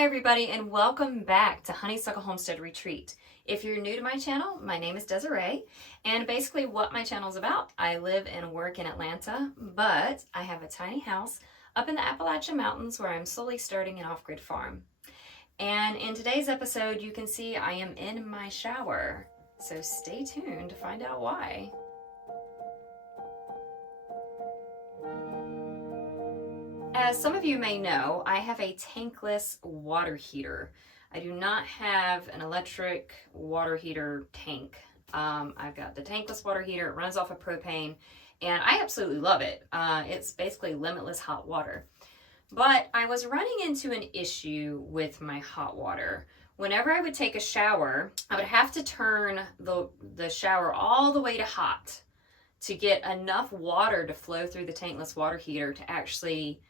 Hi everybody, and welcome back to Honeysuckle Homestead Retreat. If you're new to my channel, my name is Desiree, and basically what my channel is about, I live and work in Atlanta, but I have a tiny house up in the Appalachian Mountains where I'm slowly starting an off-grid farm. And in today's episode, you can see I am in my shower, so stay tuned to find out why. As some of you may know, I have a tankless water heater. I do not have an electric water heater tank. I've got the tankless water heater. It runs off of propane, and I absolutely love it. It's basically limitless hot water. But I was running into an issue with my hot water. Whenever I would take a shower, I would have to turn the shower all the way to hot to get enough water to flow through the tankless water heater to actually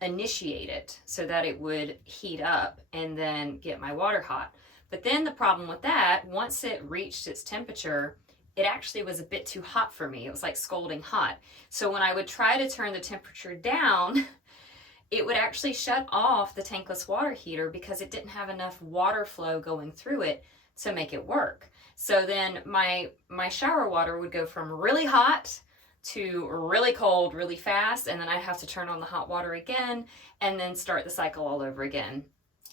initiate it so that it would heat up and then get my water hot. But then the problem with that, once it reached its temperature, it actually was a bit too hot for me. It was like scalding hot. So when I would try to turn the temperature down, it would actually shut off the tankless water heater because it didn't have enough water flow going through it to make it work. So then my shower water would go from really hot to really cold really fast, and then I'd have to turn on the hot water again and then start the cycle all over again.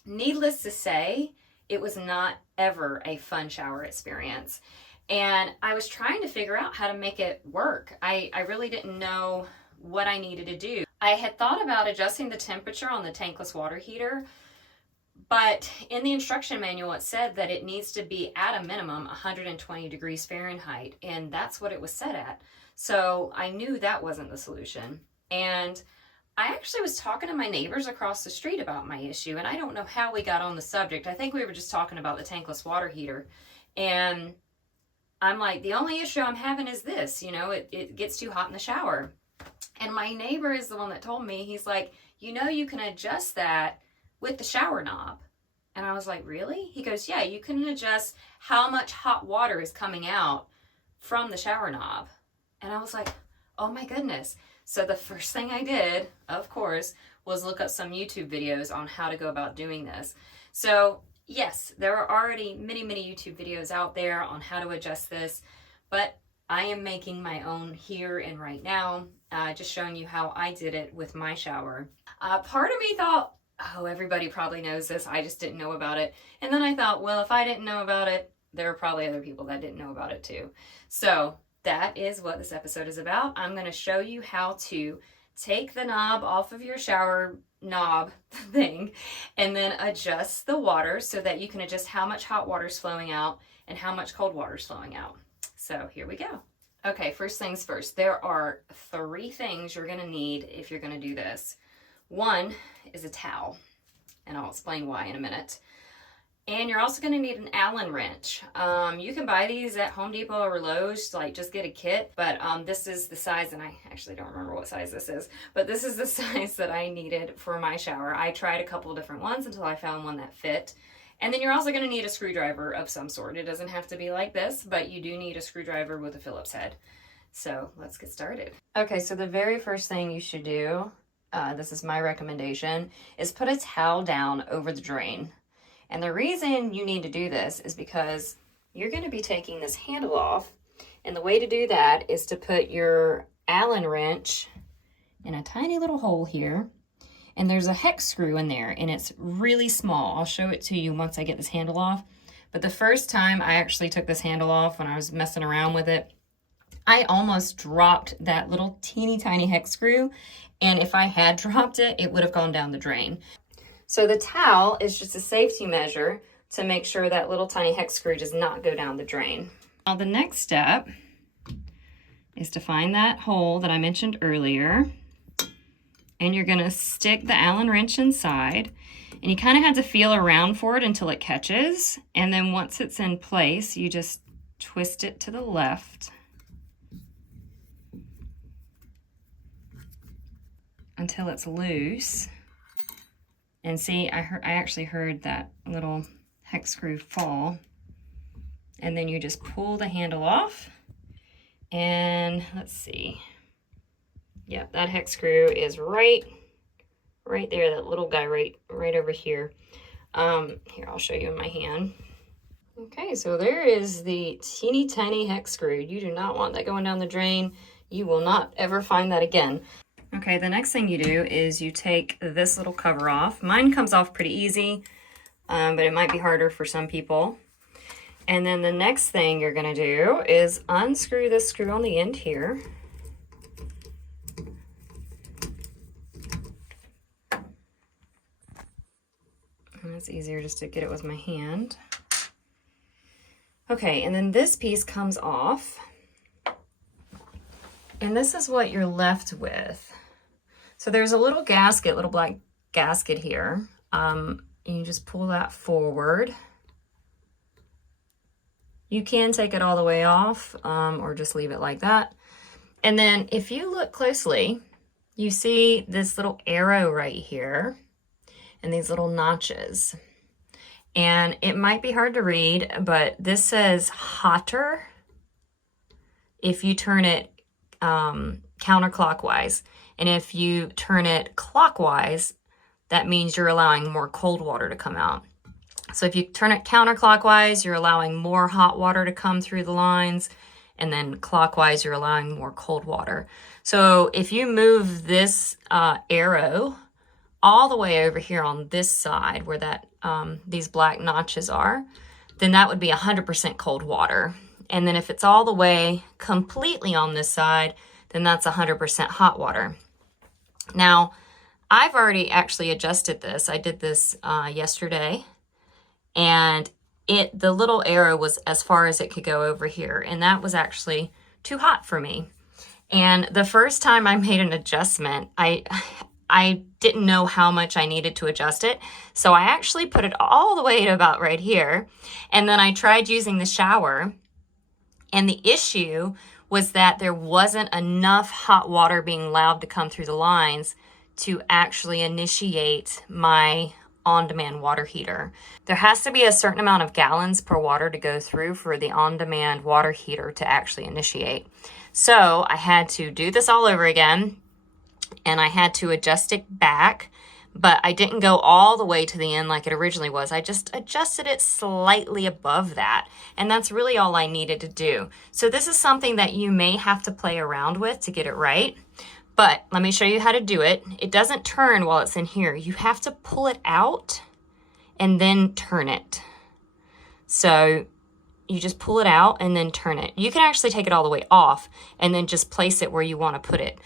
Needless to say, it was not ever a fun shower experience, and I was trying to figure out how to make it work. I really didn't know what I needed to do. I had thought about adjusting the temperature on the tankless water heater, but in the instruction manual it said that it needs to be at a minimum 120 degrees Fahrenheit, and that's what it was set at. So I knew that wasn't the solution. And I actually was talking to my neighbors across the street about my issue, and I don't know how we got on the subject. I think we were just talking about the tankless water heater. And I'm like, the only issue I'm having is this, it gets too hot in the shower. And my neighbor is the one that told me, he's like, you can adjust that with the shower knob. And I was like, really? He goes, yeah, you can adjust how much hot water is coming out from the shower knob. And I was like, oh my goodness. So the first thing I did, of course, was look up some YouTube videos on how to go about doing this. So yes, there are already many YouTube videos out there on how to adjust this, but I am making my own here and right now, just showing you how I did it with my shower. Part of me thought, oh, everybody probably knows this. I just didn't know about it. And then I thought, well, if I didn't know about it, there are probably other people that didn't know about it too. So that is what this episode is about. I'm going to show you how to take the knob off of your shower knob thing and then adjust the water so that you can adjust how much hot water is flowing out and how much cold water is flowing out. So here we go. Okay, first things first. There are 3 things you're going to need if you're going to do this. One is a towel, and I'll explain why in a minute. And you're also going to need an Allen wrench. You can buy these at Home Depot or Lowe's, just get a kit. But this is the size, and I actually don't remember what size this is. But this is the size that I needed for my shower. I tried a couple of different ones until I found one that fit. And then you're also going to need a screwdriver of some sort. It doesn't have to be like this, but you do need a screwdriver with a Phillips head. So let's get started. Okay, so the very first thing you should do, this is my recommendation, is put a towel down over the drain. And the reason you need to do this is because you're going to be taking this handle off. And the way to do that is to put your Allen wrench in a tiny little hole here. And there's a hex screw in there, and it's really small. I'll show it to you once I get this handle off. But the first time I actually took this handle off when I was messing around with it, I almost dropped that little teeny tiny hex screw. And if I had dropped it, it would have gone down the drain. So the towel is just a safety measure to make sure that little tiny hex screw does not go down the drain. Now the next step is to find that hole that I mentioned earlier, and you're going to stick the Allen wrench inside, and you kind of have to feel around for it until it catches, and then once it's in place, you just twist it to the left until it's loose. And see, I actually heard that little hex screw fall. And then you just pull the handle off. And let's see. Yep, that hex screw is right there, that little guy right over here. Here, I'll show you in my hand. Okay, so there is the teeny tiny hex screw. You do not want that going down the drain. You will not ever find that again. Okay, the next thing you do is you take this little cover off. Mine comes off pretty easy, but it might be harder for some people. And then the next thing you're gonna do is unscrew this screw on the end here. And it's easier just to get it with my hand. Okay, and then this piece comes off. And this is what you're left with. So there's a little gasket, little black gasket here. And you just pull that forward. You can take it all the way off, or just leave it like that. And then if you look closely, you see this little arrow right here and these little notches. And it might be hard to read, but this says hotter if you turn it counterclockwise. And if you turn it clockwise, that means you're allowing more cold water to come out. So if you turn it counterclockwise, you're allowing more hot water to come through the lines, and then clockwise, you're allowing more cold water. So if you move this arrow all the way over here on this side where that these black notches are, then that would be 100% cold water. And then if it's all the way completely on this side, then that's 100% hot water. Now, I've already actually adjusted this. I did this yesterday, and the little arrow was as far as it could go over here, and that was actually too hot for me. And the first time I made an adjustment, I didn't know how much I needed to adjust it, so I actually put it all the way to about right here, and then I tried using the shower, and the issue was that there wasn't enough hot water being allowed to come through the lines to actually initiate my on-demand water heater. There has to be a certain amount of gallons per water to go through for the on-demand water heater to actually initiate. So I had to do this all over again, and I had to adjust it back, but I didn't go all the way to the end like it originally was. I just adjusted it slightly above that, and that's really all I needed to do. So this is something that you may have to play around with to get it right, but let me show you how to do it. It doesn't turn while it's in here. You have to pull it out and then turn it. So you just pull it out and then turn it. You can actually take it all the way off and then just place it where you want to put it.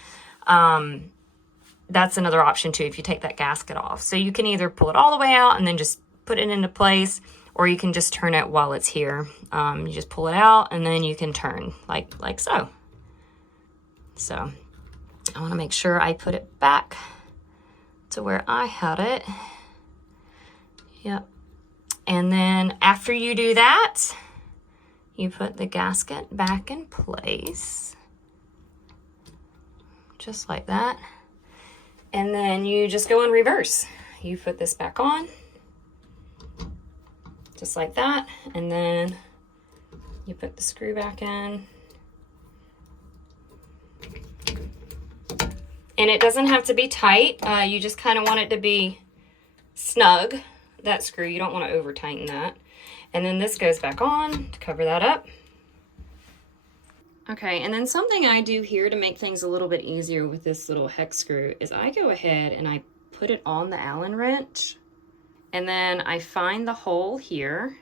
That's another option too, if you take that gasket off. So you can either pull it all the way out and then just put it into place, or you can just turn it while it's here. You just pull it out and then you can turn like so. So I want to make sure I put it back to where I had it. Yep. And then after you do that, you put the gasket back in place. Just like that. And then you just go in reverse. You put this back on, just like that. And then you put the screw back in. And it doesn't have to be tight. You just kind of want it to be snug, that screw. You don't want to over tighten that. And then this goes back on to cover that up. Okay, and then something I do here to make things a little bit easier with this little hex screw is I go ahead and I put it on the Allen wrench, and then I find the hole here,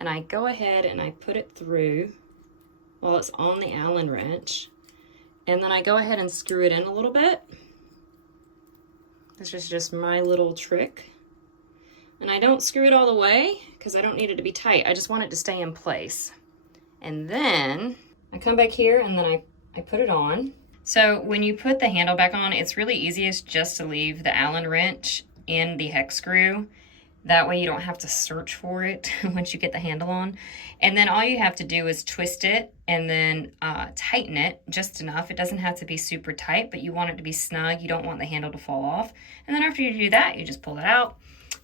and I go ahead and I put it through while it's on the Allen wrench, and then I go ahead and screw it in a little bit. This is just my little trick. And I don't screw it all the way because I don't need it to be tight. I just want it to stay in place. And then I come back here and then I put it on. So when you put the handle back on, it's really easiest just to leave the Allen wrench in the hex screw. That way you don't have to search for it once you get the handle on. And then all you have to do is twist it and then tighten it just enough. It doesn't have to be super tight, but you want it to be snug. You don't want the handle to fall off. And then after you do that, you just pull it out,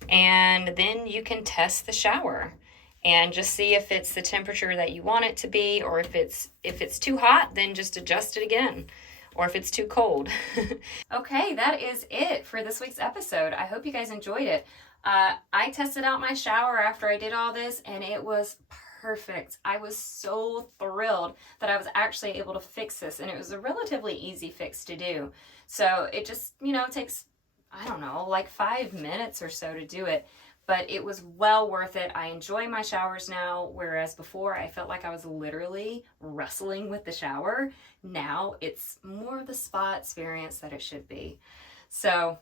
and then you can test the shower and just see if it's the temperature that you want it to be, or if it's too hot, then just adjust it again, or if it's too cold. Okay, that is it for this week's episode. I hope you guys enjoyed it. I tested out my shower after I did all this, and it was perfect. I was so thrilled that I was actually able to fix this, and it was a relatively easy fix to do. So it just, takes, I don't know, like 5 minutes or so to do it. But it was well worth it. I enjoy my showers now, whereas before I felt like I was literally wrestling with the shower. Now it's more of the spa experience that it should be. So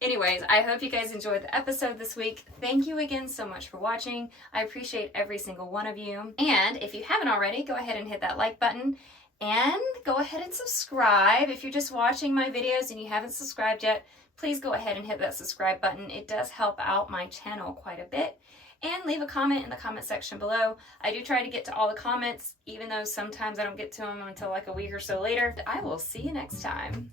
anyways, I hope you guys enjoyed the episode this week. Thank you again so much for watching. I appreciate every single one of you. And if you haven't already, go ahead and hit that like button and go ahead and subscribe. If you're just watching my videos and you haven't subscribed yet, please go ahead and hit that subscribe button. It does help out my channel quite a bit. And leave a comment in the comment section below. I do try to get to all the comments, even though sometimes I don't get to them until like a week or so later. I will see you next time.